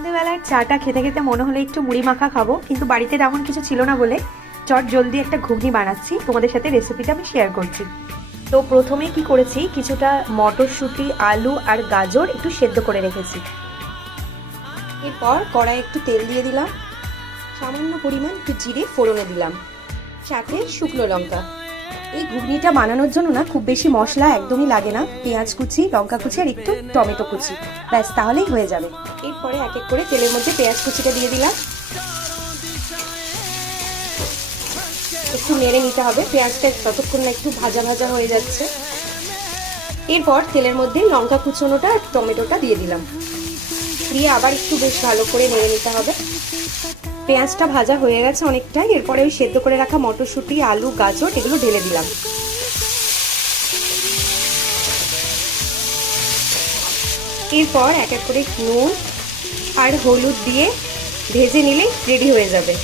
সন্ধেবেলার চাটা খেতে খেতে মনে হলো একটু মুড়ি মাখা খাবো, কিন্তু বাড়িতে তেমন কিছু ছিল না বলে চট জলদি একটা ঘুগনি বানাচ্ছি। তোমাদের সাথে রেসিপিটা আমি শেয়ার করছি। তো প্রথমে কি করেছি, কিছুটা মটরশুঁটি, আলু আর গাজর একটু সেদ্ধ করে রেখেছি। এরপর কড়াইয়ে একটু তেল দিয়ে দিলাম, সামান্য পরিমাণ একটু জিরে ফোড়নে দিলাম, সাথে শুকনো লঙ্কা। এই ঘুগনিটা বানানোর জন্য না খুব বেশি মশলা একদমই লাগে না, পেঁয়াজ কুচি, লঙ্কা কুচি আর একটু টমেটো কুচি, ব্যাস তাহলেই হয়ে যাবে। এরপরে এক এক করে তেলের মধ্যে পেঁয়াজ কুচিটা দিয়ে দিলাম, একটু নেড়ে নিতে হবে পেঁয়াজটা ততক্ষণ না একটু ভাজা ভাজা হয়ে যাচ্ছে। এরপর তেলের মধ্যে লঙ্কা কুচোনোটা আর টমেটোটা দিয়ে দিলাম, দিয়ে আবার একটু বেশ ভালো করে নেড়ে নিতে হবে। পেঁয়াজটা ভাজা হয়ে গেছে অনেকটাই। এরপরে ওই সেদ্ধ করে রাখা মটরশুঁটি, আলু, গাজর এগুলো ঢেলে দিলাম। এরপর এক এক করে নুন আর হলুদ দিয়ে ভেজে নিলেই রেডি হয়ে যাবে।